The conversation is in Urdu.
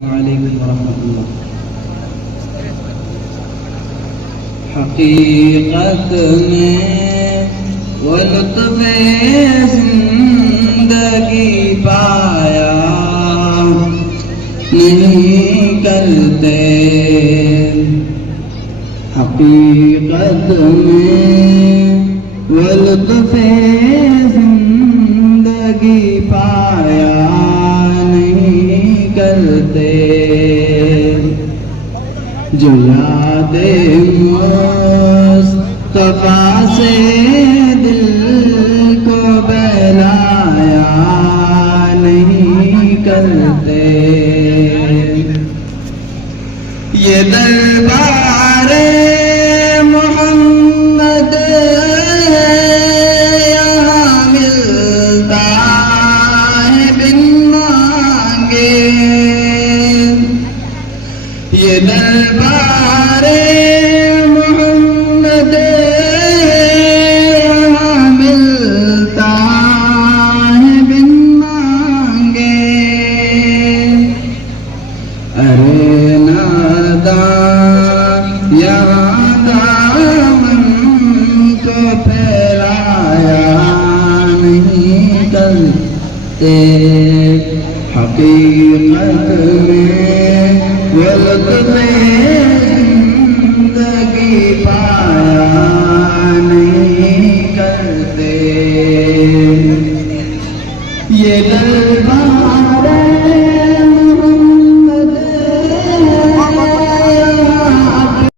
علیکم ورحمۃ اللہ۔ حقیقت میں وہ لطف زندگی پایا نہیں کرتے، حقیقت میں وہ لطف زندگی پایا نہیں کرتے، جو یاد مصطفیٰ سے دل کو بہلایا نہیں کرتے، یہ دربار محمد یہاں ملتا ہے بن مانگے، یہ دربار محمد یہاں ملتا ہے بن مانگے، ارے نادان یہاں دامن کو پھیلایا نہیں کرتے، حقیقت میں وہ لطف